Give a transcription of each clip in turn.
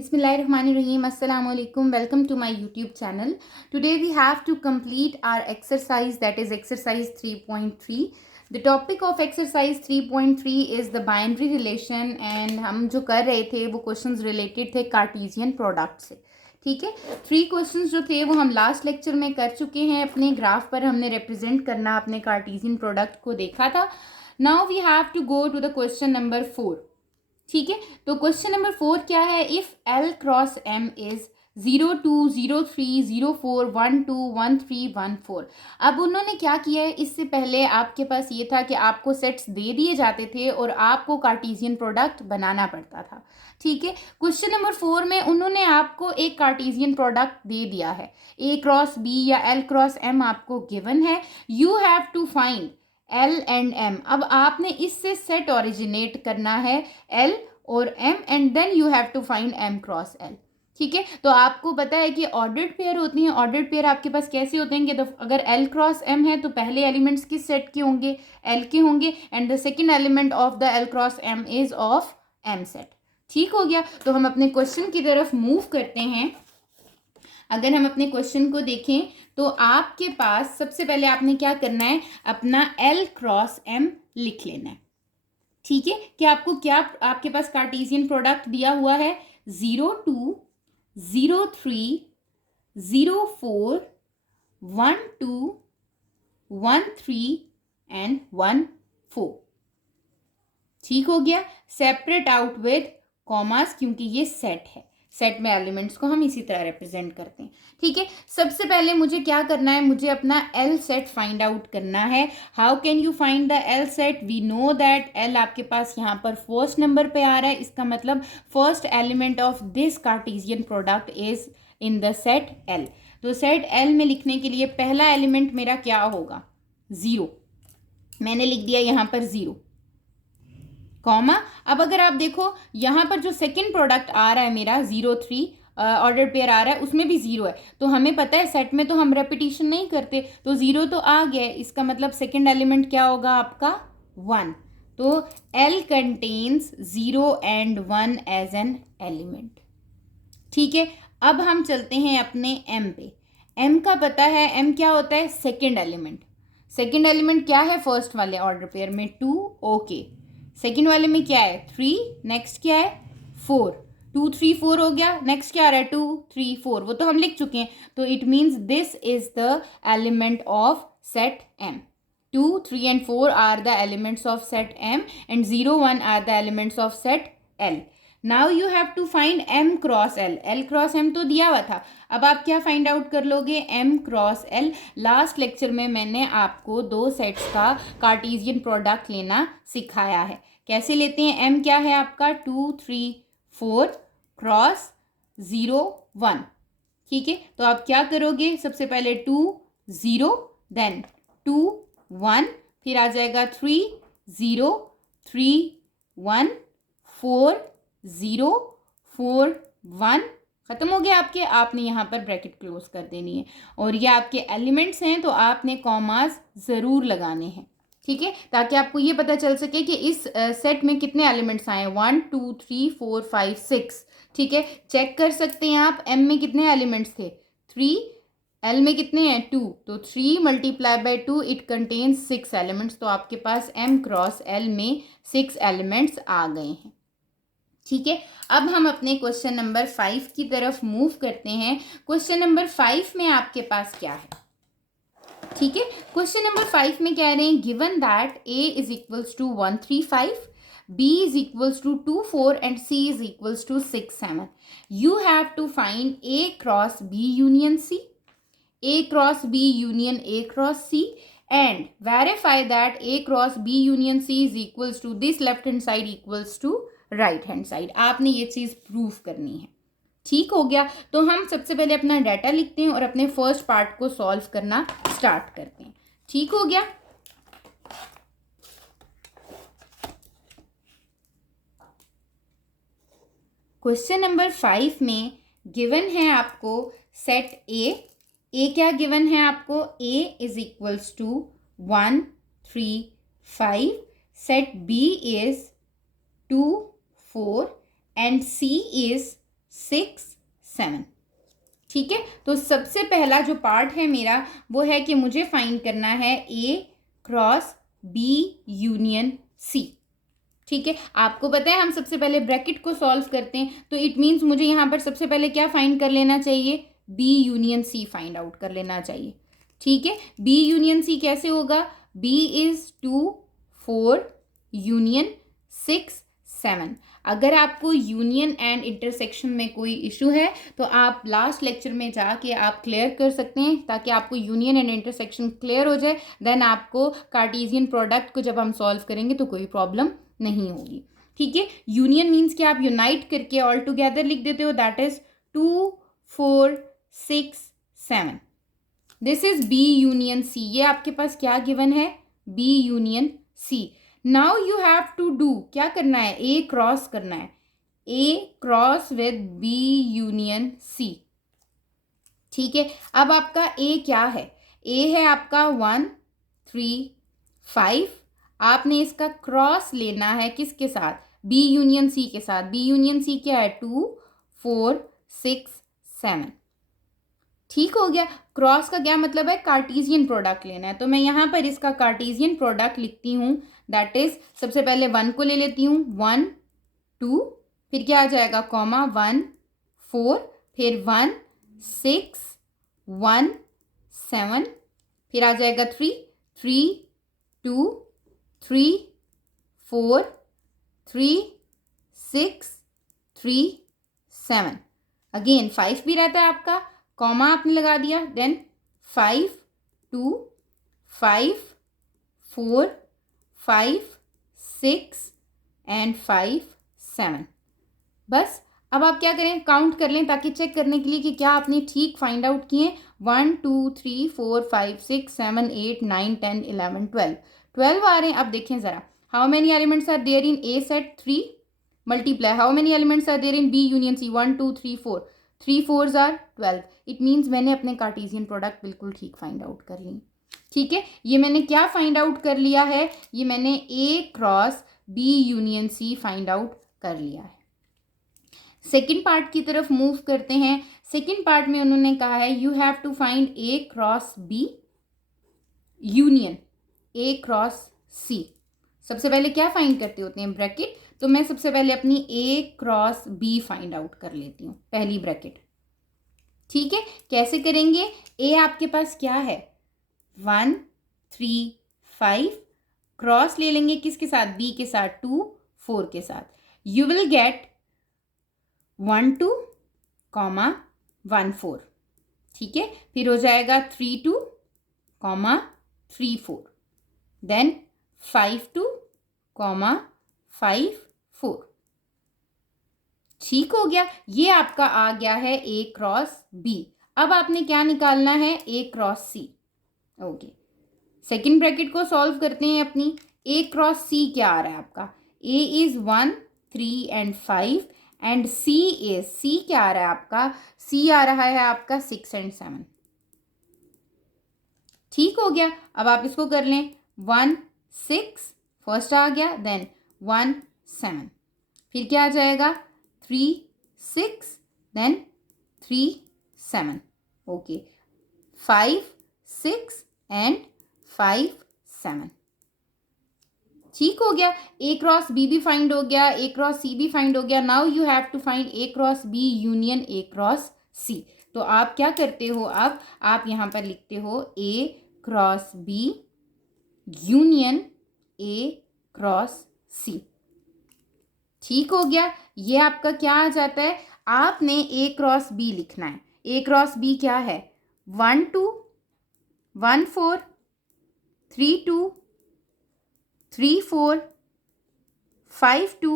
Bismillahirrahmanirrahim. Assalamu alaikum. Welcome to my YouTube channel. Today we have to complete our exercise, that is exercise 3.3. The topic of exercise 3.3 is the binary relation and हम जो कर रहे थे वो questions related थे Cartesian product से. ठीक है, 3 क्वेश्चंस जो थे वो हम लास्ट लेक्चर में कर चुके हैं. अपने ग्राफ पर हमने रिप्रेजेंट करना अपने कार्टेशियन प्रोडक्ट को देखा था. Now we have to go to the question number 4. ठीक है, तो क्वेश्चन नंबर 4 क्या है? If L cross M is 0 2 0 3 0 4 1 2 1 3 1 4. अब उन्होंने क्या किया है, इससे पहले आपके पास ये था कि आपको सेट्स दे दिए जाते थे और आपको कार्टेशियन प्रोडक्ट बनाना पड़ता था. ठीक है, क्वेश्चन नंबर 4 में उन्होंने आपको एक कार्टेशियन प्रोडक्ट दे दिया है. A क्रॉस B या L क्रॉस M आपको गिवन है. You have to find L and M. अब आपने इससे सेट ओरिजिनेट करना है L और M and then you have to find M cross L. ठीक है, तो आपको पता है कि ऑर्डर्ड पेयर होती हैं. ऑर्डर्ड पेयर आपके पास कैसे होते हैं कि तो अगर L क्रॉस M है तो पहले एलिमेंट्स किस सेट के होंगे? L के होंगे and the second element of the L cross M is of M set. ठीक हो गया, तो हम अपने क्वेश्चन की तरफ मूव करते हैं. अगर हम अपने क्वेश्चन को देखें तो आपके पास सबसे पहले आपने क्या करना है, अपना L क्रॉस M लिख लेना है. ठीक है, कि आपको क्या आपके पास कार्टेशियन प्रोडक्ट दिया हुआ है 0 2 0 3 0 4 1 2 1 3 एंड 1 4. ठीक हो गया, सेपरेट आउट विद कॉमास क्योंकि ये सेट है. सेट में एलिमेंट्स को हम इसी तरह रिप्रेजेंट करते हैं. ठीक है, सबसे पहले मुझे क्या करना है, मुझे अपना L सेट फाइंड आउट करना है. How can you find the L set? We know that L आपके पास यहाँ पर फर्स्ट नंबर पे आ रहा है. इसका मतलब first element of this Cartesian product is in the set L. तो सेट L में लिखने के लिए पहला एलिमेंट मेरा क्या होगा? 0. मैंने लिख दिया यहाँ पर 0 कॉमा. अब अगर आप देखो यहाँ पर जो सेकंड प्रोडक्ट आ रहा है मेरा 0 3 ऑर्डर पेयर आ रहा है उसमें भी 0 है. तो हमें पता है सेट में तो हम रेपिटेशन नहीं करते, तो 0 तो आ गया है. इसका मतलब सेकंड एलिमेंट क्या होगा आपका? 1. तो L contains 0 and 1 as an element. ठीक है, अब हम चलते हैं अपने M पे. M का पता है, M क्या होता है? Second element. सेकेंड एलिमेंट क्या है फर्स्ट वाले ऑर्डर पेयर में? 2. ओके, सेकेंड वाले में क्या है? 3. नेक्स्ट क्या है? 4. 2 3 4 हो गया. नेक्स्ट क्या आ रहा है? 2 3 4. वो तो हम लिख चुके हैं. तो it means this is the element of set M. 2 3 and 4 are the elements of set M and 0 1 are the elements of set L. Now you have to find M cross L. L cross M तो दिया हुआ था. अब आप क्या find out कर लोगे? M cross L. Last lecture में मैंने आपको 2 सेट्स का कार्टेशियन प्रोडक्ट लेना सिखाया है. कैसे लेते हैं? M क्या है आपका? 2 3 4 क्रॉस 0 1. ठीक है, तो आप क्या करोगे? सबसे पहले 2 0 देन 2 1, फिर आ जाएगा 3 0 3 1 4 0 4 1. खत्म हो गया आपके. आपने यहाँ पर ब्रैकेट क्लोज कर देनी है और ये आपके एलिमेंट्स हैं तो आपने कॉमास ज़रूर लगाने हैं. ठीक है, ताकि आपको ये पता चल सके कि इस सेट में कितने एलिमेंट्स आए. 1 2 3 4 5 6. ठीक है, चेक कर सकते हैं आप. M में कितने एलिमेंट्स थे? 3. L में कितने हैं? 2. तो 3 multiply by 2 it contains 6 elements. तो आपके पास M क्रॉस L में 6 एलिमेंट्स आ गए हैं. ठीक है, अब हम अपने क्वेश्चन नंबर 5 की तरफ मूव करते हैं. क्वेश्चन नंबर 5 में आपके पास क्या है? ठीक है, क्वेश्चन नंबर 5 में कह रहे हैं given that A is equals to 1 3 5, B is equals to 2 4 and C is equals to 6 7. You have to find A cross B union C, A cross B union A cross C and verify that A cross B union C is equals to this left hand side equals to right hand side. आपने ये चीज़ prove करनी है. ठीक हो गया, तो हम सबसे पहले अपना डाटा लिखते हैं और अपने फर्स्ट पार्ट को सॉल्व करना स्टार्ट करते हैं. ठीक हो गया. क्वेश्चन नंबर 5 में गिवन है आपको सेट A. A क्या गिवन है आपको? A is equals to 1 3 5. Set B is 2 4 and C is 6 7। ठीक है, तो सबसे पहला जो पार्ट है मेरा वो है कि मुझे फाइंड करना है A cross B union C। ठीक है, आपको पता है हम सबसे पहले ब्रैकेट को सॉल्व करते हैं, तो इट मीन्स मुझे यहाँ पर सबसे पहले क्या फाइंड कर लेना चाहिए, B union C find out कर लेना चाहिए। ठीक है, B यूनियन C कैसे होगा, B इज 2 4 यूनियन 6 7। अगर आपको यूनियन एंड इंटरसेक्शन में कोई इशू है तो आप लास्ट लेक्चर में जाके आप क्लियर कर सकते हैं, ताकि आपको यूनियन एंड इंटरसेक्शन क्लियर हो जाए। देन आपको कार्टेशियन प्रोडक्ट को जब हम सॉल्व करेंगे तो कोई प्रॉब्लम नहीं होगी। ठीक है, यूनियन मीन्स कि आप यूनाइट करके ऑल टुगेदर लिख देते हो, that is 2 4 6 7। This is B union C। ये आपके पास क्या गिवन है, B union C। Now you have to do, क्या करना है, A क्रॉस करना है, A cross with B union C। ठीक है, अब आपका A क्या है, A है आपका 1 3 5। आपने इसका क्रॉस लेना है किसके साथ, B यूनियन C के साथ। B यूनियन C क्या है, 2 4 6 7। ठीक हो गया, क्रॉस का क्या मतलब है, कार्टेशियन प्रोडक्ट लेना है। तो मैं यहाँ पर इसका कार्टेशियन प्रोडक्ट लिखती हूँ, दैट इज सबसे पहले 1 को ले लेती हूँ, 1 2, फिर क्या आ जाएगा, कॉमा 1 4, फिर 1 6 1 7, फिर आ जाएगा 3 3 2 3 4 3 6 3 7। अगेन 5 भी रहता है आपका, कॉमा आपने लगा दिया, देन 5 2 5 4 5 6 एंड 5 7। बस अब आप क्या करें, काउंट कर लें ताकि चेक करने के लिए कि क्या आपने ठीक फाइंड आउट किए। 1 2 3 4 5 6 7 8 9 10 11 12 आ रहे हैं। अब देखें ज़रा, how many elements are there in A set, 3 multiply how many elements are there in B union C, 1 2 3 4, 3 4s are 12। It means मैंने अपने कार्टेशियन प्रोडक्ट बिल्कुल ठीक फाइंड आउट कर ली। ठीक है, ये मैंने क्या फाइंड आउट कर लिया है, ये मैंने A cross B union C find out कर लिया है। सेकेंड पार्ट की तरफ मूव करते हैं। सेकेंड पार्ट में उन्होंने कहा है you have to find A cross B union A cross C। सबसे पहले क्या फाइंड करते होते हैं, ब्रैकेट। तो मैं सबसे पहले अपनी A cross B find out कर लेती हूँ, पहली ब्रैकेट। ठीक है, कैसे करेंगे, A आपके पास क्या है, 1 3 5, क्रॉस ले लेंगे किसके साथ, B के साथ, 2 4 के साथ। You will get 1 2 comma 1 4। ठीक है, फिर हो जाएगा 3 2 कॉमा 3 4, देन 5 2 कॉमा 5 4। ठीक हो गया, ये आपका आ गया है A क्रॉस B। अब आपने क्या निकालना है, A cross C। Okay, second bracket को सॉल्व करते हैं अपनी। A क्रॉस C क्या आ रहा है आपका, A is 1 3 and 5 and C is, C क्या आ रहा है आपका, C आ रहा है आपका 6 एंड 7। ठीक हो गया, अब आप इसको कर लें, 1 6 फर्स्ट आ गया, देन 1 7, फिर क्या आ जाएगा, 3 6, देन 3 7। Okay, 5 6 and 5 7। ठीक हो गया, A क्रॉस B भी फाइंड हो गया, A क्रॉस C भी फाइंड हो गया। Now you have to find A cross B union A cross C। तो आप क्या करते हो, अब आप यहाँ पर लिखते हो A cross B union A cross C। ठीक हो गया, ये आपका क्या आ जाता है, आपने A क्रॉस B लिखना है। A क्रॉस B क्या है, 1 2 1 4 3 2 3 4 5 2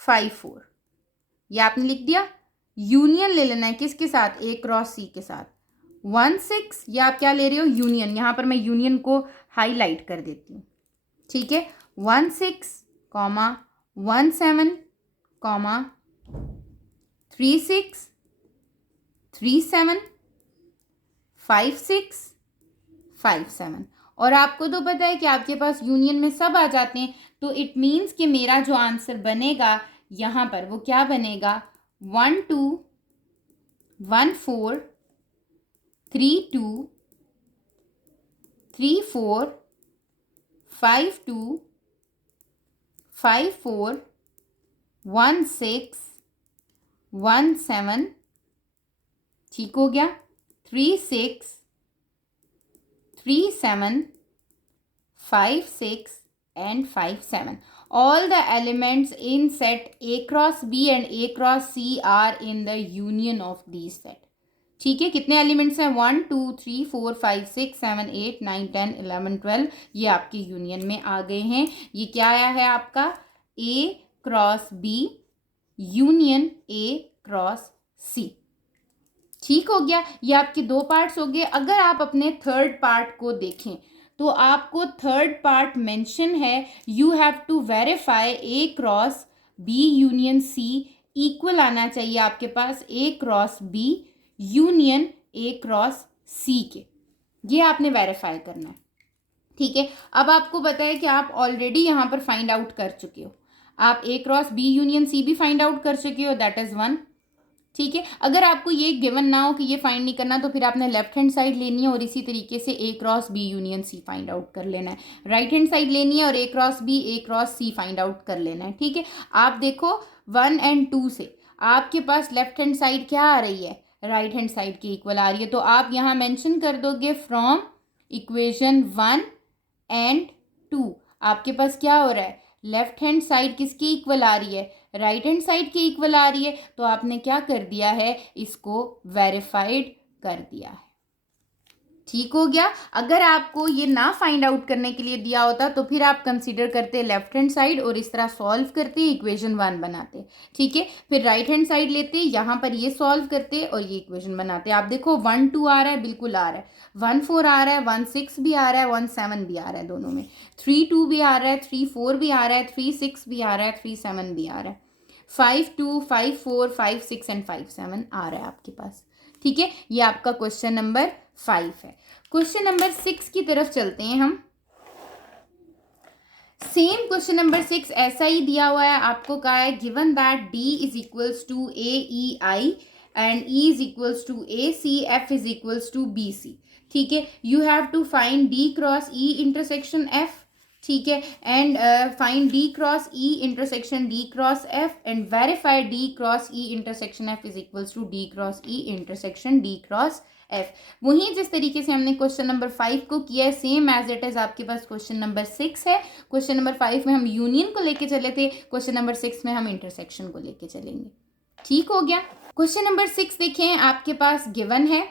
5 4। ये आपने लिख दिया। यूनियन ले लेना है किसके साथ, A क्रॉस C के साथ। 1 6, या आप क्या ले रहे हो, यूनियन। यहाँ पर मैं यूनियन को हाईलाइट कर देती हूँ। ठीक है, 1 6 कॉमा 1 7 कॉमा 3 6 3 7 5 6 5 7। और आपको तो पता है कि आपके पास यूनियन में सब आ जाते हैं, तो इट मीन्स कि मेरा जो आंसर बनेगा यहाँ पर वो क्या बनेगा, 1 2 1 4 3 2 3 4 5 2 5 4 1 6 1 7, ठीक हो गया, 3 6 3 7 5 6 and 5 7. All the elements in set A cross B and A cross C are in the union of these set. ठीक है, कितने एलिमेंट्स हैं? 1 2 3 4 5 6 7 8 9 10 11 12, ये आपके यूनियन में आ गए हैं। ये क्या आया है आपका? A cross B union A cross C। ठीक हो गया, ये आपके दो पार्ट्स हो गए। अगर आप अपने थर्ड पार्ट को देखें तो आपको थर्ड पार्ट मेंशन है, you have to verify A cross B union C equal आना चाहिए आपके पास A cross B union A cross C के। ये आपने वेरीफाई करना है। ठीक है, अब आपको पता है कि आप ऑलरेडी यहाँ पर फाइंड आउट कर चुके हो, आप ए क्रॉस बी यूनियन सी भी फाइंड आउट कर चुके हो, दैट इज 1। ठीक है, अगर आपको ये गिवन ना हो कि ये फाइंड नहीं करना तो फिर आपने लेफ्ट हैंड साइड लेनी है और इसी तरीके से A cross B union C find out कर लेना है। राइट हैंड साइड लेनी है और A cross B A cross C find out कर लेना है। ठीक है, आप देखो 1 और 2 से आपके पास लेफ्ट हैंड साइड क्या आ रही है? राइट हैंड साइड की इक्वल आ रही है, तो आप यहाँ मेंशन कर दोगे फ्रॉम इक्वेशन 1 और 2 आपके पास क्या हो रहा है? लेफ्ट हैंड साइड किसकी इक्वल आ रही है? राइट हैंड साइड की इक्वल आ रही है। तो आपने क्या कर दिया है? इसको वेरीफाइड कर दिया है। ठीक हो गया। अगर आपको ये ना फाइंड आउट करने के लिए दिया होता तो फिर आप कंसीडर करते लेफ्ट हैंड साइड और इस तरह सॉल्व करते, इक्वेशन 1 बनाते। ठीक है, फिर राइट हैंड साइड लेते, यहाँ पर ये सॉल्व करते और ये इक्वेशन बनाते। आप देखो 1 2 आ रहा है, बिल्कुल आ रहा है, 1 4 आ रहा है, 1 6 भी आ रहा है, 1 7 भी आ रहा है, दोनों में 3 2 भी आ रहा है, 3 4 भी आ रहा है, 3 6 भी आ रहा है, 3 7 भी आ रहा है, 5 2 5 4 5 6 एंड 5 7 आ रहा है आपके पास। ठीक है, ये आपका क्वेश्चन नंबर 5 है। क्वेश्चन नंबर 6 की तरफ चलते हैं हम। सेम क्वेश्चन नंबर 6 ऐसा ही दिया हुआ है, आपको कहा है given that D is equals to AEI and E is equals to AC, F is equals to BC। ठीक है, you have to find D cross E intersection F। ठीक है, and find D cross E intersection D cross F and verify D cross E intersection F is equals to D cross E intersection D cross F। वहीं जिस तरीके से हमने question number 5 को किया है, सेम एज इट इज आपके पास question number 6 है। क्वेश्चन नंबर 5 में हम यूनियन को लेके चले थे, क्वेश्चन नंबर 6 में हम इंटरसेक्शन को लेके चलेंगे। ठीक हो गया। क्वेश्चन नंबर 6 देखें, आपके पास गिवन है,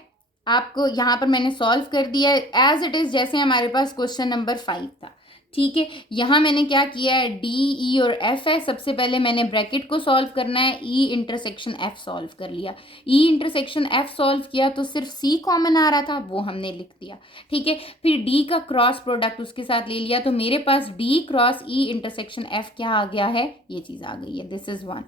आपको यहाँ पर मैंने सॉल्व कर दिया है एज इट इज जैसे हमारे पास क्वेश्चन नंबर 5 था। ठीक है, यहाँ मैंने क्या किया है, D E और F है। सबसे पहले मैंने ब्रैकेट को सॉल्व करना है, E इंटरसेक्शन F सॉल्व कर लिया। E इंटरसेक्शन F सॉल्व किया तो सिर्फ C कॉमन आ रहा था, वो हमने लिख दिया। ठीक है, फिर D का क्रॉस प्रोडक्ट उसके साथ ले लिया, तो मेरे पास D cross E intersection F क्या आ गया है? ये चीज़ आ गई है, दिस इज 1।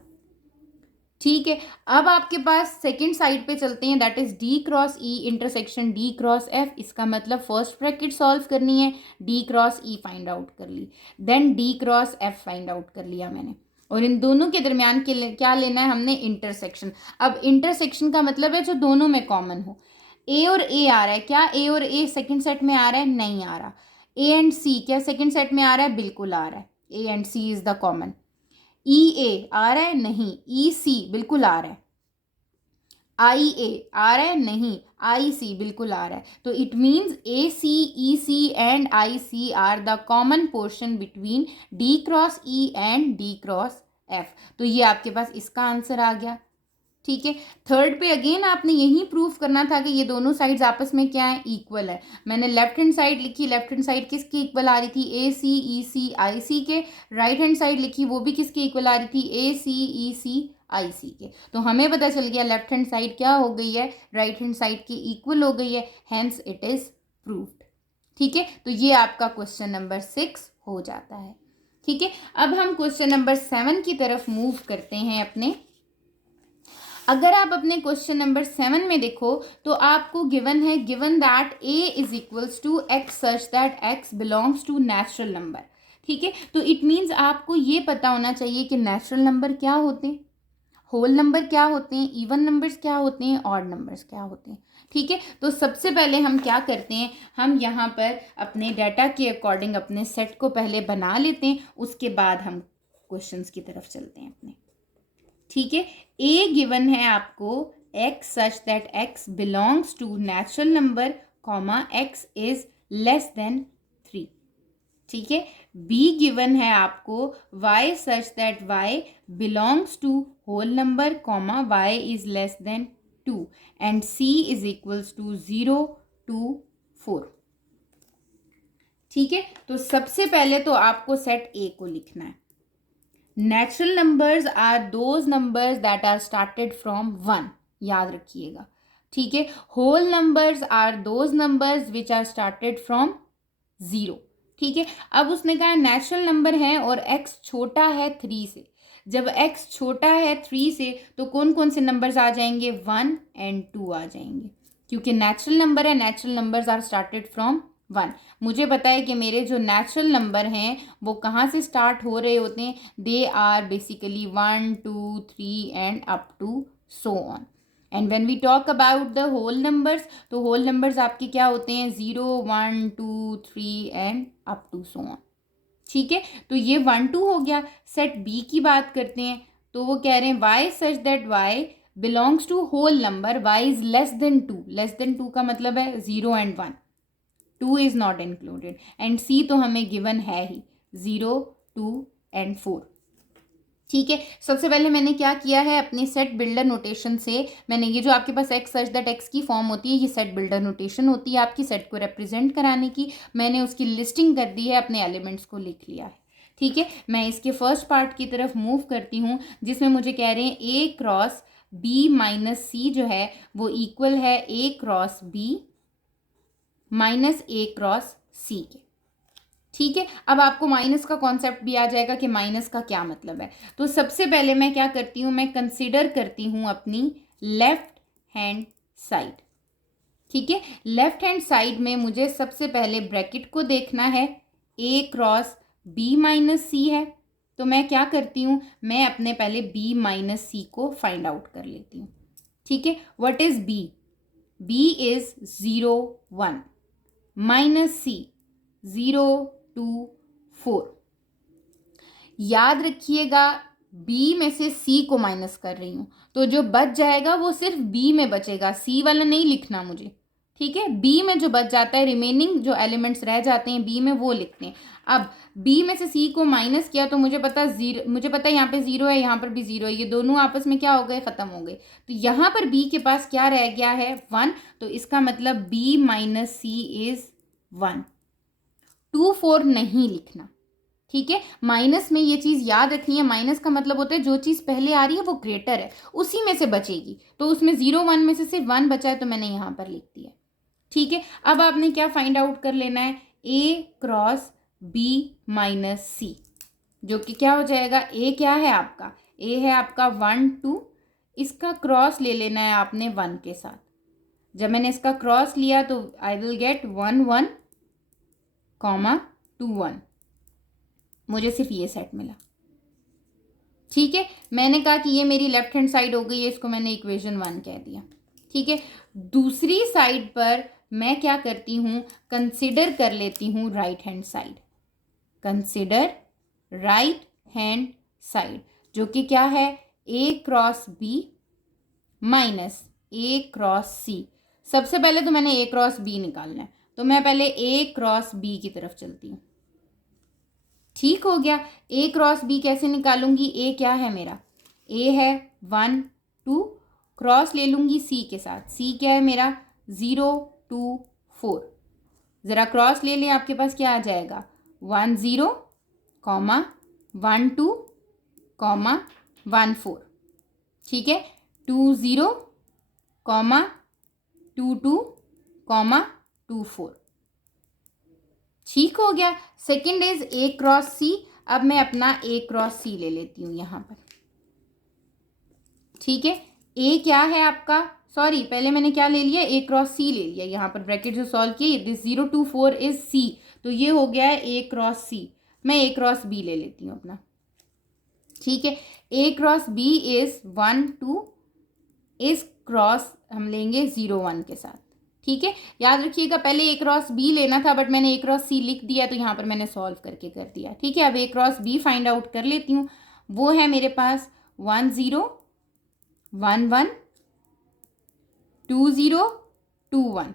ठीक है, अब आपके पास सेकेंड साइड पे चलते हैं, that is D cross E intersection D cross F। इसका मतलब फर्स्ट ब्रैकेट सॉल्व करनी है, D cross E find out कर ली, then D cross F find out कर लिया मैंने, और इन दोनों के दरमियान के क्या लेना है हमने? इंटरसेक्शन। अब इंटरसेक्शन का मतलब है जो दोनों में कॉमन हो। A और A आ रहा है, क्या A और A सेकेंड सेट में आ रहा है? नहीं आ रहा। A एंड C क्या सेकेंड सेट में आ रहा है? बिल्कुल आ रहा है, A and C is the common. EA आ रहा है? नहीं। EC बिल्कुल आ रहा है। IA आ रहा है? नहीं। IC बिल्कुल आ रहा है। तो it means AC, EC and IC are the common portion between D cross E and D cross F। तो ये आपके पास इसका आंसर आ गया। ठीक है, थर्ड पे अगेन आपने यही प्रूफ करना था कि ये दोनों साइड्स आपस में क्या है? इक्वल है। मैंने लेफ्ट हैंड साइड लिखी, लेफ्ट हैंड साइड किसकी इक्वल आ रही थी? AC EC IC के। राइट हैंड साइड लिखी, वो भी किसकी इक्वल आ रही थी? AC EC IC के। तो हमें पता चल गया लेफ्ट हैंड साइड क्या हो गई है? राइट हैंड साइड की इक्वल हो गई है, हेंस इट इज प्रूव्ड। ठीक है, तो ये आपका क्वेश्चन नंबर 6 हो जाता है। ठीक है, अब हम क्वेश्चन नंबर 7 की तरफ मूव करते हैं अपने। अगर आप अपने क्वेश्चन नंबर 7 में देखो तो आपको गिवन है, given that A is equals to X such that X belongs to natural number. ठीक है, तो इट मीन्स आपको ये पता होना चाहिए कि नेचुरल नंबर क्या होते हैं। होल नंबर क्या होते हैं, इवन नंबर्स क्या होते हैं, ऑड नंबर्स क्या होते हैं। ठीक है, तो सबसे पहले हम क्या करते हैं, हम यहाँ पर अपने डाटा के अकॉर्डिंग अपने सेट को पहले बना लेते हैं, उसके बाद हम क्वेश्चंस की तरफ चलते हैं अपने। ठीक है, ए गिवन है आपको x such that x belongs to natural number comma x is less than 3। ठीक है, बी गिवन है आपको y such that y belongs to whole number comma y is less than 2 and c is equals to 0 to 4। ठीक है, तो सबसे पहले तो आपको सेट ए को लिखना है। Natural numbers are those numbers that are started from 1, याद रखिएगा। ठीक है, whole numbers are those numbers which are started from 0। ठीक है, अब उसने कहा नेचुरल नंबर है और x छोटा है 3 से। जब x छोटा है 3 से तो कौन कौन से नंबर्स आ जाएंगे, 1 and 2 आ जाएंगे, क्योंकि नेचुरल नंबर है, natural numbers are started from 1। मुझे पता है कि मेरे जो नेचुरल नंबर हैं वो कहाँ से स्टार्ट हो रहे होते हैं, they are basically 1 2 3 and up to so on. And when we talk about the whole numbers, तो होल नंबर्स आपके क्या होते हैं, 0 1 2 3 and up to so on. ठीक है, तो ये 1 2 हो गया। सेट बी की बात करते हैं, तो वो कह रहे हैं y such that y belongs to whole number y is less than 2। Less than 2 का मतलब है 0 and 1, 2 is not included, and c तो हमें गिवन है ही 0 2 and 4। ठीक है, सबसे पहले मैंने क्या किया है, अपने सेट बिल्डर नोटेशन से मैंने ये जो आपके पास एक्स सच दैट एक्स की फॉर्म होती है, ये सेट बिल्डर नोटेशन होती है आपकी सेट को रिप्रेजेंट कराने की। मैंने उसकी लिस्टिंग कर दी है, अपने एलिमेंट्स को लिख लिया है। ठीक है, मैं इसके फर्स्ट पार्ट की तरफ मूव करती हूँ, जिसमें मुझे कह रहे हैं ए क्रॉस बी माइनस सी जो है वो इक्वल है ए क्रॉस बी माइनस ए क्रॉस सी के। ठीक है, अब आपको माइनस का कॉन्सेप्ट भी आ जाएगा कि माइनस का क्या मतलब है। तो सबसे पहले मैं क्या करती हूँ, मैं कंसिडर करती हूँ अपनी लेफ्ट हैंड साइड। ठीक है, लेफ्ट हैंड साइड में मुझे सबसे पहले ब्रैकेट को देखना है, ए क्रॉस बी माइनस सी है, तो मैं क्या करती हूँ, मैं अपने पहले बी माइनस सी को फाइंड आउट कर लेती हूँ। ठीक है, what is B, B is 0 1 minus C 0 2 4। याद रखिएगा b में से c को माइनस कर रही हूं, तो जो बच जाएगा वो सिर्फ b में बचेगा, c वाला नहीं लिखना मुझे। ठीक है, b में जो बच जाता है, रिमेनिंग जो एलिमेंट्स रह जाते हैं b में वो लिखते हैं। अब b में से c को माइनस किया तो मुझे पता है यहाँ पे 0 है, यहाँ पर भी 0 है, ये दोनों आपस में क्या हो गए, खत्म हो गए। तो यहाँ पर b के पास क्या रह गया है, 1, तो इसका मतलब b माइनस सी इज 1। 2 4 नहीं लिखना। ठीक है, माइनस में ये चीज़ याद रखनी है, माइनस का मतलब होता है जो चीज़ पहले आ रही है वो ग्रेटर है, उसी में से बचेगी। तो उसमें 0 1 में से सिर्फ 1 बचा है, तो मैंने यहाँ पर लिख दिया। ठीक है, अब आपने क्या फाइंड आउट कर लेना है, a क्रॉस b माइनस सी, जो कि क्या हो जाएगा, a क्या है आपका, a है आपका 1 2, इसका क्रॉस ले लेना है आपने 1 के साथ। जब मैंने इसका क्रॉस लिया तो आई विल गेट 1 1 कॉमा 2 1, मुझे सिर्फ ये सेट मिला। ठीक है, मैंने कहा कि ये मेरी लेफ्ट हैंड साइड हो गई है, इसको मैंने इक्वेशन 1 कह दिया। ठीक है, दूसरी साइड पर मैं क्या करती हूँ, कंसिडर कर लेती हूँ right hand side. Consider right hand side, जो कि क्या है, a cross b minus a cross c। सबसे पहले तो मैंने a क्रॉस b निकालना है, तो मैं पहले a क्रॉस b की तरफ चलती हूँ। ठीक हो गया, a क्रॉस b कैसे निकालूंगी, a क्या है मेरा, a है 1 2, क्रॉस ले लूंगी c के साथ, c क्या है मेरा 0 2 4। ज़रा क्रॉस ले लें, आपके पास क्या आ जाएगा, 1 0 कॉमा 1 2 कॉमा 1 4। ठीक है, 2 0 कॉमा 2 2 कॉमा 2 4। ठीक हो गया। सेकंड इज a क्रॉस सी, अब मैं अपना a क्रॉस सी ले लेती हूँ यहाँ पर। ठीक है, a क्या है आपका, सॉरी पहले मैंने क्या ले लिया, a क्रॉस सी ले लिया, यहाँ पर ब्रैकेट जो सॉल्व किए, दिस 0 2 4 इज c, तो ये हो गया है a क्रॉस सी। मैं a क्रॉस b ले लेती हूँ अपना। ठीक है। A क्रॉस B इज 1 2, इस क्रॉस हम लेंगे 0 1 के साथ। ठीक है, याद रखिएगा पहले A क्रॉस B लेना था बट मैंने A क्रॉस C लिख दिया तो यहाँ पर मैंने सॉल्व करके कर दिया। ठीक है, अब A cross B find out कर लेती हूँ। वो है मेरे पास 1 0 1 1 2 0 2 1।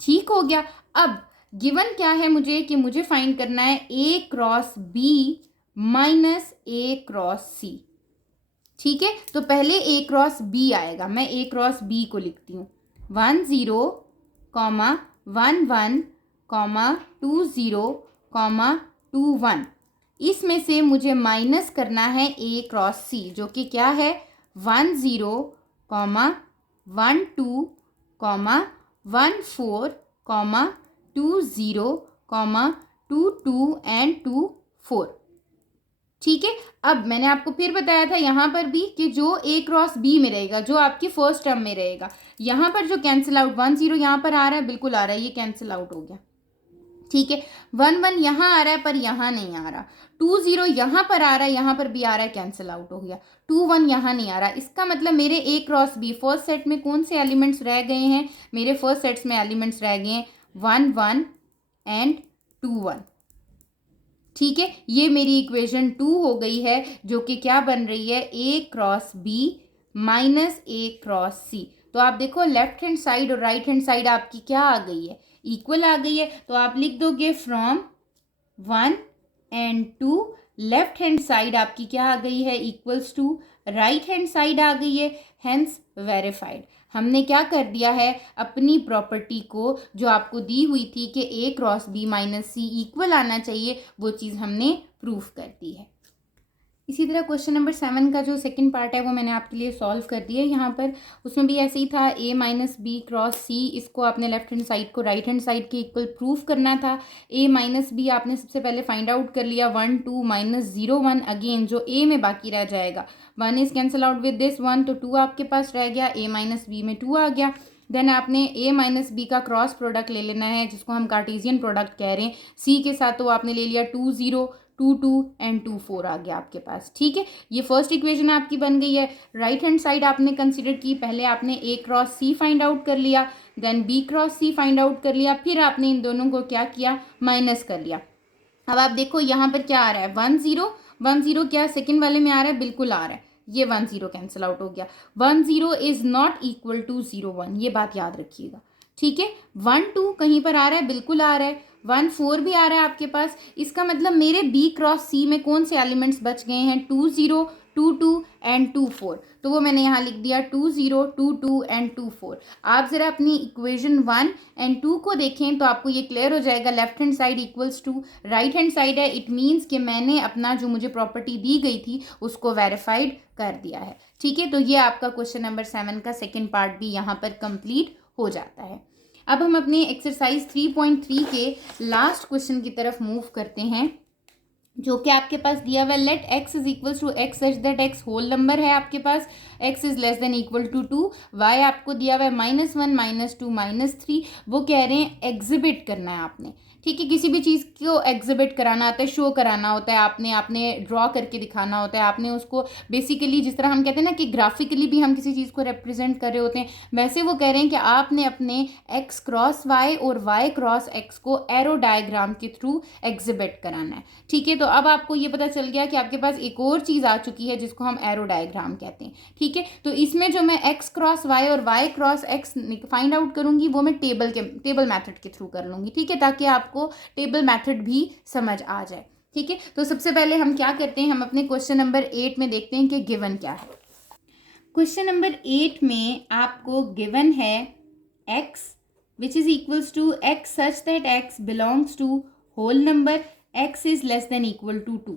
ठीक हो गया। अब गिवन क्या है मुझे कि मुझे फाइंड करना है A cross B minus A cross C। ठीक है, तो पहले A क्रॉस B आएगा, मैं A क्रॉस B को लिखती हूँ 1 0 कॉमा 1 1 कॉमा 2 0 कॉमा 2 1। इसमें से मुझे माइनस करना है A क्रॉस C जो कि क्या है 1 0 comma 1 2 comma 1 4 comma 2 0 comma 2 2 and 2 4। ठीक है, अब मैंने आपको फिर बताया था यहाँ पर भी कि जो A क्रॉस B में रहेगा, जो आपकी फर्स्ट टर्म में रहेगा, यहाँ पर जो कैंसिल आउट 1 0 यहाँ पर आ रहा है, बिल्कुल आ रहा है, ये कैंसिल आउट हो गया। ठीक है, 1 1 यहाँ आ रहा है पर यहाँ नहीं आ रहा, 2 0 यहाँ पर आ रहा है, यहाँ पर भी आ रहा है, कैंसिल आउट हो गया, 2 1 यहाँ नहीं आ रहा। इसका मतलब मेरे A cross B first set में कौन से एलिमेंट्स रह गए हैं, मेरे फर्स्ट सेट्स में एलिमेंट्स रह गए हैं 1 1 एंड 2 1। ठीक है, ये मेरी इक्वेशन 2 हो गई है जो कि क्या बन रही है A cross B minus A cross C। तो आप देखो लेफ्ट हैंड साइड और राइट हैंड साइड आपकी क्या आ गई है, इक्वल आ गई है। तो आप लिख दोगे from 1 and 2 left hand side आपकी क्या आ गई है equals to right hand side आ गई है, हेंस वेरीफाइड। हमने क्या कर दिया है, अपनी प्रॉपर्टी को जो आपको दी हुई थी कि A cross B minus C equal आना चाहिए, वो चीज़ हमने प्रूफ कर दी है। इसी तरह क्वेश्चन नंबर 7 का जो सेकंड पार्ट है वो मैंने आपके लिए सॉल्व कर दिया है यहाँ पर। उसमें भी ऐसे ही था, A minus B cross C, इसको आपने लेफ्ट हैंड साइड को राइट हैंड साइड के इक्वल प्रूफ करना था। A माइनस बी आपने सबसे पहले फाइंड आउट कर लिया 1 2 माइनस 0 1। अगेन जो A में बाकी रह जाएगा 1 is cancel out with this 1, तो 2 आपके पास रह गया, A माइनस बी में 2 आ गया। देन आपने A माइनस बी का क्रॉस प्रोडक्ट ले लेना है जिसको हम कार्टेशियन प्रोडक्ट कह रहे हैं C के साथ, तो आपने ले लिया 2 0 2 2 एंड 2 4 आ गया आपके पास। ठीक है, ये फर्स्ट इक्वेशन आपकी बन गई है। राइट हैंड साइड आपने कंसिडर की, पहले आपने A cross C find out कर लिया, then B cross C find out कर लिया, फिर आपने इन दोनों को क्या किया, माइनस कर लिया। अब आप देखो यहाँ पर क्या आ रहा है 1 0 1 0, क्या सेकंड वाले में आ रहा है, बिल्कुल आ रहा है, ये 1 0 कैंसिल आउट हो गया। 1 0 इज नॉट इक्वल टू 0 1, ये बात याद रखिएगा। ठीक है, 1 2 कहीं पर आ रहा है, बिल्कुल आ रहा है, 1 4 भी आ रहा है आपके पास। इसका मतलब मेरे B क्रॉस C में कौन से एलिमेंट्स बच गए हैं, 2 0 2 2 एंड 2 4, तो वो मैंने यहाँ लिख दिया 2 0 2 2 एंड 2 4। आप ज़रा अपनी इक्वेशन 1 एंड 2 को देखें तो आपको ये क्लियर हो जाएगा, left hand side equals to right hand side है, इट मीन्स कि मैंने अपना जो मुझे प्रॉपर्टी दी गई थी उसको वेरीफाइड कर दिया है। ठीक है, तो ये आपका क्वेश्चन नंबर 7 का सेकेंड पार्ट भी यहाँ पर कंप्लीट हो जाता है। अब हम अपने एक्सरसाइज 3.3 के लास्ट क्वेश्चन की तरफ मूव करते हैं, जो कि आपके पास दिया हुआ है, let x is equal to x such that x whole number है आपके पास, x is less than equal to 2, y आपको दिया हुआ है -1 -2 -3। वो कह रहे हैं एग्जिबिट करना है आपने। ठीक है, किसी भी चीज़ को एग्जिबिट कराना आता है, शो कराना होता है, आपने ड्रॉ करके दिखाना होता है, आपने उसको बेसिकली जिस तरह हम कहते हैं ना कि ग्राफिकली भी हम किसी चीज़ को रिप्रेजेंट कर रहे होते हैं, वैसे वो कह रहे हैं कि आपने अपने x क्रॉस y और y क्रॉस x को एरो डायग्राम के थ्रू एग्जिबिट कराना है। ठीक है, तो अब आपको ये पता चल गया कि आपके पास एक और चीज़ आ चुकी है जिसको हम एरो डायग्राम कहते हैं। ठीक है, तो इसमें जो मैं x क्रॉस y और y cross x find out करूंगी वो मैं टेबल मेथड के थ्रू कर लूंगी। ठीक है, ताकि आपको टेबल मेथड भी समझ आ जाए। ठीक है, तो सबसे पहले हम क्या करते हैं, हम अपने क्वेश्चन नंबर 8 में देखते हैं कि गिवन क्या है। क्वेश्चन नंबर 8 में आपको गिवन है x which is equals to x such that x belongs to whole number, x is less than equal to 2।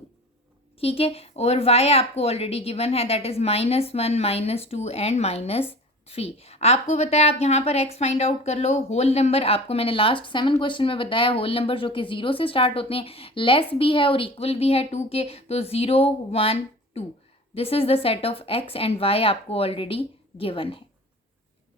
ठीक है, और y आपको ऑलरेडी गिवन है, दैट इज -1 -2 एंड -3। आपको बताया आप यहाँ पर x फाइंड आउट कर लो। होल नंबर आपको मैंने लास्ट 7 क्वेश्चन में बताया, होल नंबर जो कि 0 से स्टार्ट होते हैं, लेस भी है और इक्वल भी है 2 के, तो 0 1 2, this is the set of x and y आपको ऑलरेडी गिवन है।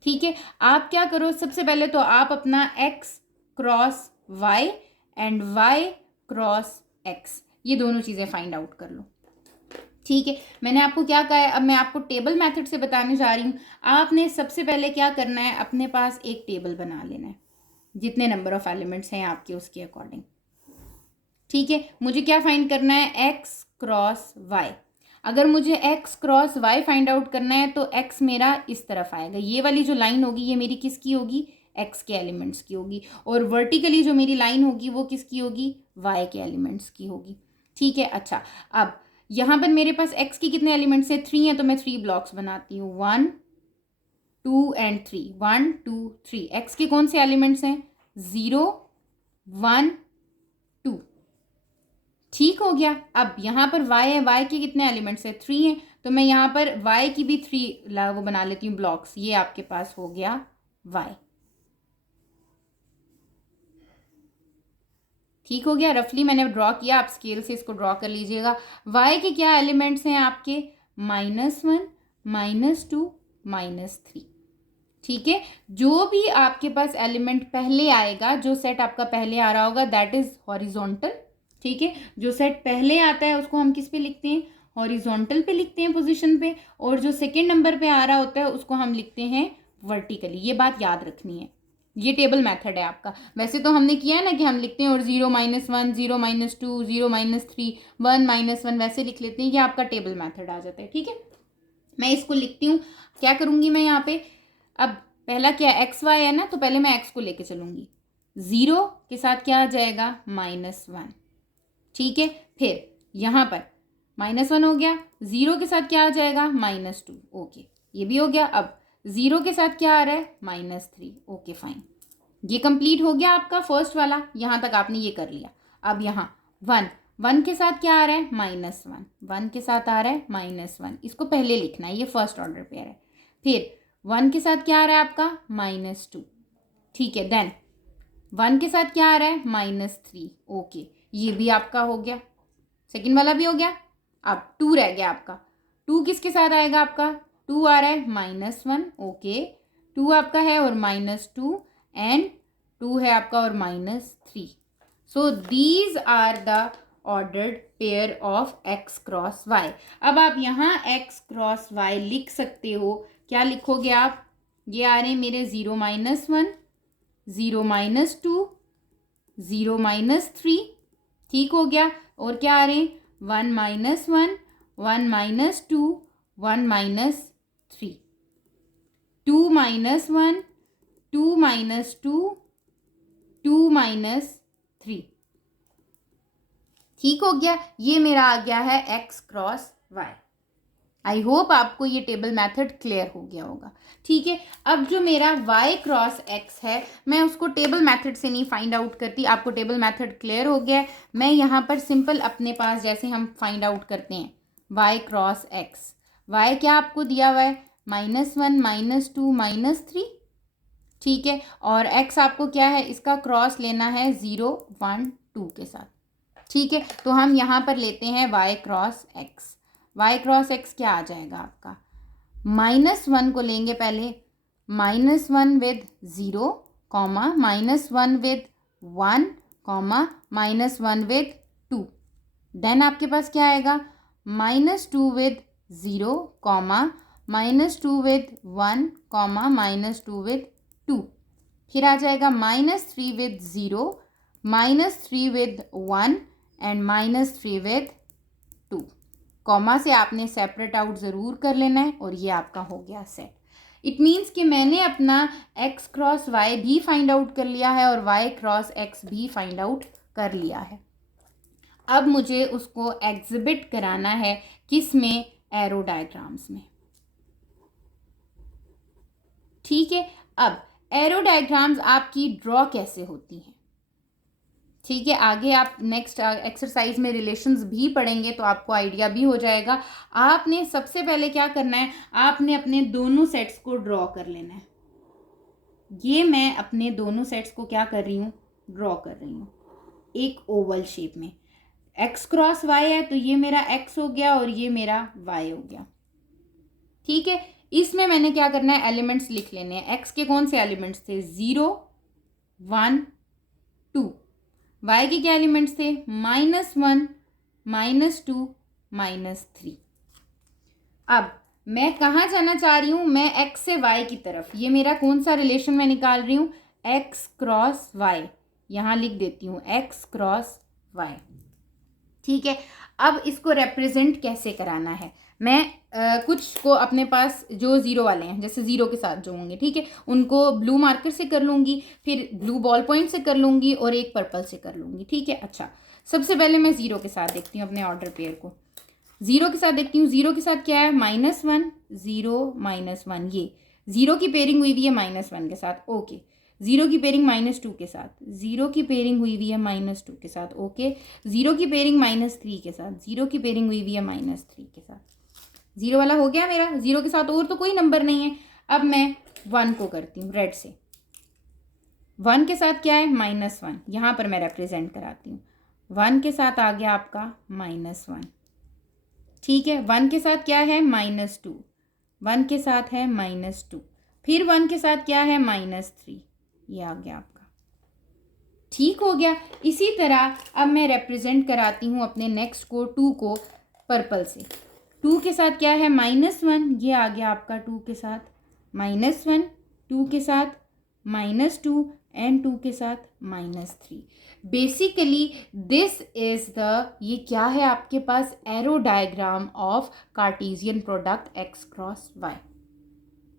ठीक है, आप क्या करो, सबसे पहले तो आप अपना x cross y and y cross x, ये दोनों चीज़ें फाइंड आउट कर लो। ठीक है, मैंने आपको क्या कहा है, अब मैं आपको टेबल मेथड से बताने जा रही हूँ। आपने सबसे पहले क्या करना है, अपने पास एक टेबल बना लेना है, जितने नंबर ऑफ एलिमेंट्स हैं आपके उसके अकॉर्डिंग। ठीक है, मुझे क्या फाइंड करना है, एक्स क्रॉस वाई। अगर मुझे x cross y find out करना है तो एक्स मेरा इस तरफ आएगा, ये वाली जो लाइन होगी ये मेरी किसकी होगी, एक्स के एलिमेंट्स की होगी, और वर्टिकली जो मेरी लाइन होगी वो किसकी होगी, वाई के एलिमेंट्स की होगी। ठीक है, अच्छा अब यहाँ पर मेरे पास एक्स के कितने एलिमेंट्स हैं, 3 हैं, तो मैं 3 ब्लॉक्स बनाती हूँ, 1 2 एंड 3, 1 2 3। एक्स के कौन से एलिमेंट्स हैं, 0 1 2। ठीक हो गया। अब यहाँ पर y है, y के कितने एलिमेंट्स है, 3 हैं, तो मैं यहाँ पर y की भी 3 वो बना लेती हूँ ब्लॉक्स। ये आपके पास हो गया y। ठीक हो गया, रफली मैंने ड्रॉ किया, आप स्केल से इसको ड्रॉ कर लीजिएगा। y के क्या एलिमेंट्स हैं आपके, -1 -2 -3। ठीक है, जो भी आपके पास एलिमेंट पहले आएगा, जो सेट आपका पहले आ रहा होगा दैट इज हॉरिजॉन्टल। ठीक है, जो सेट पहले आता है उसको हम किस पे लिखते हैं, हॉरिजॉन्टल पे लिखते हैं, पोजीशन पे, और जो सेकंड नंबर पे आ रहा होता है उसको हम लिखते हैं वर्टिकली। ये बात याद रखनी है, ये टेबल मेथड है आपका। वैसे तो हमने किया है ना कि हम लिखते हैं और 0 -1 0 -2 0 -3 1 -1 वैसे लिख लेते हैं, ये आपका टेबल मेथड आ जाता है। ठीक है, मैं इसको लिखती हूँ, क्या करूँगी मैं यहाँ पे, अब पहला क्या एक्स वाई है ना, तो पहले मैं एक्स को लेके चलूंगी, 0 के साथ क्या आ जाएगा, -1। ठीक है, फिर यहाँ पर -1 हो गया, 0 के साथ क्या आ जाएगा, -2। ओके, ये भी हो गया। अब 0 के साथ क्या आ रहा है, -3। ओके फाइन, ये कंप्लीट हो गया आपका फर्स्ट वाला, यहाँ तक आपने ये कर लिया। अब यहाँ 1 के साथ क्या आ रहा है, -1, 1 के साथ आ रहा है -1, इसको पहले लिखना है, ये फर्स्ट ऑर्डर पेयर है। फिर 1 के साथ क्या आ रहा है आपका, -2। ठीक है, देन 1 के साथ क्या आ रहा है, -3। ओके, ये भी आपका हो गया, सेकंड वाला भी हो गया। अब 2 रह गया आपका, 2 किसके साथ आएगा आपका, 2 आ रहा है -1। ओके, 2 आपका है और -2 एंड 2 है आपका और -3। So these are the ordered pair of x cross y। अब आप यहाँ x क्रॉस y लिख सकते हो, क्या लिखोगे आप, ये आ रहे हैं मेरे 0 -1 0 -2 0 -3। ठीक हो गया, और क्या आ रहे हैं, 1 -1 1 -2 1 -3 2 -1 2 -2 2 -3। ठीक हो गया, ये मेरा आ गया है x cross y। I hope आपको ये टेबल मेथड क्लियर हो गया होगा। ठीक है, अब जो मेरा y क्रॉस x है, मैं उसको टेबल मेथड से नहीं फाइंड आउट करती। आपको टेबल मेथड क्लियर हो गया है, मैं यहाँ पर सिंपल अपने पास जैसे हम फाइंड आउट करते हैं y क्रॉस x, y क्या आपको दिया हुआ है, -1 -2 -3। ठीक है, और x आपको क्या है, इसका क्रॉस लेना है 0 1 2 के साथ। ठीक है, तो हम यहाँ पर लेते हैं y cross x। y cross x क्या आ जाएगा आपका, -1 को लेंगे पहले, -1 with 0 comma -1 with 1 comma -1 with 2। Then आपके पास क्या आएगा, -2 with 0 comma -2 with 1 comma -2 with 2। फिर आ जाएगा -3 with 0 -3 with 1 and -3 with 2। Comma से आपने सेपरेट आउट ज़रूर कर लेना है, और ये आपका हो गया सेट। इट मीन्स कि मैंने अपना x क्रॉस y भी फाइंड आउट कर लिया है और y क्रॉस x भी फाइंड आउट कर लिया है। अब मुझे उसको एग्जिबिट कराना है, किस में, एरो डायग्राम्स में। ठीक है, अब एरो डायग्राम्स आपकी ड्रॉ कैसे होती हैं। ठीक है, आगे आप नेक्स्ट एक्सरसाइज में रिलेशंस भी पढ़ेंगे तो आपको आइडिया भी हो जाएगा। आपने सबसे पहले क्या करना है, आपने अपने दोनों सेट्स को ड्रॉ कर लेना है। ये मैं अपने दोनों सेट्स को क्या कर रही हूँ, ड्रॉ कर रही हूँ एक ओवल शेप में। x क्रॉस y है तो ये मेरा x हो गया और ये मेरा y हो गया। ठीक है, इसमें मैंने क्या करना है, एलिमेंट्स लिख लेने हैं। x के कौन से एलिमेंट्स थे, 0 1 2। y के क्या एलिमेंट्स थे, -1 -2 -3। अब मैं कहाँ जाना चाह रही हूँ, मैं x से y की तरफ। ये मेरा कौन सा रिलेशन मैं निकाल रही हूँ, x क्रॉस y। यहाँ लिख देती हूँ x क्रॉस y। ठीक है, अब इसको रिप्रेजेंट कैसे कराना है, मैं कुछ को अपने पास जो ज़ीरो वाले हैं, जैसे ज़ीरो के साथ जो होंगे, ठीक है, उनको ब्लू मार्कर से कर लूँगी, फिर ब्लू बॉल पॉइंट से कर लूँगी और एक पर्पल से कर लूँगी। ठीक है, अच्छा सबसे पहले मैं ज़ीरो के साथ देखती हूँ अपने ऑर्डर पेयर को। ज़ीरो के साथ देखती हूँ, ज़ीरो के साथ क्या है, -1 0 -1। ये ज़ीरो की पेयरिंग हुई हुई है -1 के साथ, ओके। ज़ीरो की पेयरिंग -2 के साथ, ज़ीरो की पेयरिंग हुई हुई है -2 के साथ, ओके। ज़ीरो की पेयरिंग -3 के साथ, ज़ीरो की पेयरिंग हुई हुई है -3 के साथ। ज़ीरो वाला हो गया मेरा, ज़ीरो के साथ और तो कोई नंबर नहीं है। अब मैं 1 को करती हूँ रेड से। 1 के साथ क्या है, -1, यहाँ पर मैं रिप्रेजेंट कराती हूँ। 1 के साथ आ गया आपका -1, ठीक है। 1 के साथ क्या है, -2, 1 के साथ है -2, फिर 1 के साथ क्या है, -3, ये आ गया आपका। ठीक हो गया। इसी तरह अब मैं रिप्रेजेंट कराती हूँ अपने नेक्स्ट को, 2 को पर्पल से। 2 के साथ क्या है, -1, ये आ गया आपका 2 के साथ, -1, 2 के साथ -2 एंड 2 के साथ -3। बेसिकली दिस इज द, ये क्या है आपके पास, arrow diagram of Cartesian product x cross y।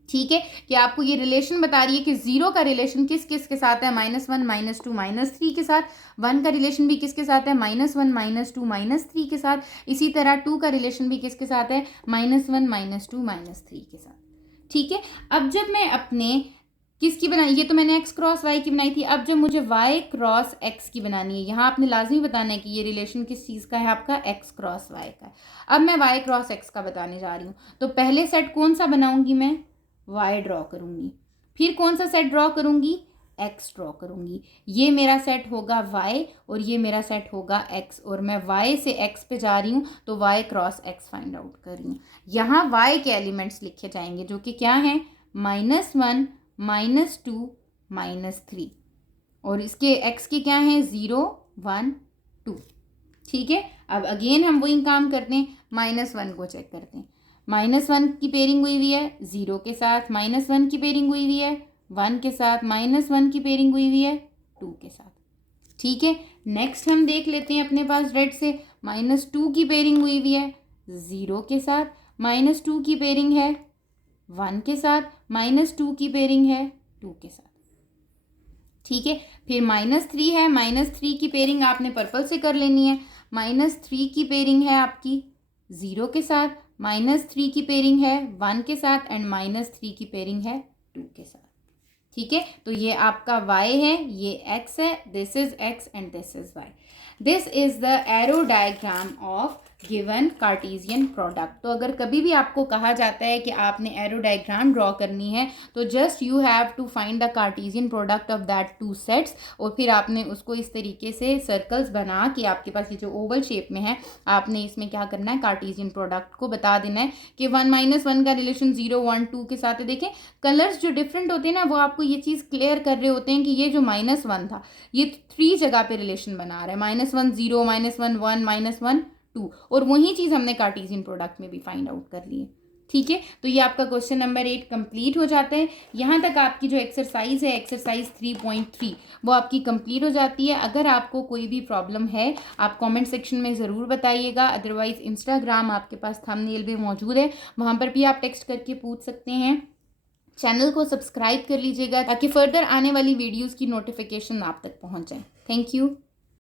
ठीक है, कि आपको ये रिलेशन बता रही है कि ज़ीरो का रिलेशन किस किस के साथ है, -1 -2 -3 के साथ। 1 का रिलेशन भी किसके साथ है, -1 -2 -3 के साथ। इसी तरह 2 का रिलेशन भी किसके साथ है, -1 -2 -3 के साथ। ठीक है, अब जब मैं अपने किसकी बनाई, ये तो मैंने x क्रॉस y की बनाई थी। अब जब मुझे y क्रॉस x की बनानी है, यहाँ आपने लाजमी बताना है कि ये रिलेशन किस चीज़ का है, आपका x क्रॉस y का है। अब मैं y क्रॉस x का बताने जा रही हूँ, तो पहले सेट कौन सा बनाऊंगी, मैं y ड्रॉ करूंगी। फिर कौन सा सेट ड्रॉ करूंगी, x ड्रॉ करूंगी। ये मेरा सेट होगा y और ये मेरा सेट होगा x, और मैं y से x पे जा रही हूँ, तो y cross x find out कर रही हूँ। यहाँ y के एलिमेंट्स लिखे जाएंगे जो कि क्या हैं, -1 -2 -3, और इसके x के क्या हैं, 0 1 2। ठीक है, अब अगेन हम वही काम करते हैं, -1 को चेक करते हैं। -1 की पेयरिंग हुई हुई है 0 के साथ, -1 की पेयरिंग हुई हुई है 1 के साथ, -1 की पेयरिंग हुई हुई है 2 के साथ। ठीक है, नेक्स्ट हम देख लेते हैं अपने पास रेड से, -2 की पेयरिंग हुई हुई है 0 के साथ, -2 की पेयरिंग है 1 के साथ, -2 की पेयरिंग है 2 के साथ। ठीक है, फिर -3 है, -3 की पेयरिंग आपने पर्पल से कर लेनी है। -3 की पेयरिंग है आपकी 0 के साथ, -3 की पेयरिंग है 1 के साथ एंड -3 की पेयरिंग है 2 के साथ। ठीक है, तो ये आपका y है, ये x है, this is x and this is y। This is the arrow diagram of given Cartesian product. तो अगर कभी भी आपको कहा जाता है कि आपने एरो डायग्राम ड्रॉ करनी है, तो just you have to find the cartesian product of that two sets, और फिर आपने उसको इस तरीके से सर्कल्स बना के, आपके पास ये जो ओवल शेप में है, आपने इसमें क्या करना है, कार्टेशियन प्रोडक्ट को बता देना है कि 1 -1 का रिलेशन 0 1 2 के साथ है। देखें कलर्स जो डिफरेंट होते हैं ना, वो आपको ये चीज़ क्लियर कर रहे होते हैं कि ये जो -1 था, ये 3 जगह पे रिलेशन बना रहा है, -1 0 -1 1 -1 2, और वही चीज़ हमने कार्टेशियन प्रोडक्ट में भी फाइंड आउट कर ली है। ठीक है, तो ये आपका क्वेश्चन नंबर 8 कंप्लीट हो जाता है। यहाँ तक आपकी जो एक्सरसाइज है, एक्सरसाइज 3.3, वो आपकी कंप्लीट हो जाती है। अगर आपको कोई भी प्रॉब्लम है, आप कमेंट सेक्शन में ज़रूर बताइएगा। अदरवाइज़ इंस्टाग्राम आपके पास थंबनेल भी मौजूद है, वहाँ पर भी आप टेक्स्ट करके पूछ सकते हैं। चैनल को सब्सक्राइब कर लीजिएगा ताकि फर्दर आने वाली वीडियोस की नोटिफिकेशन आप तक पहुंच जाए। Thank you.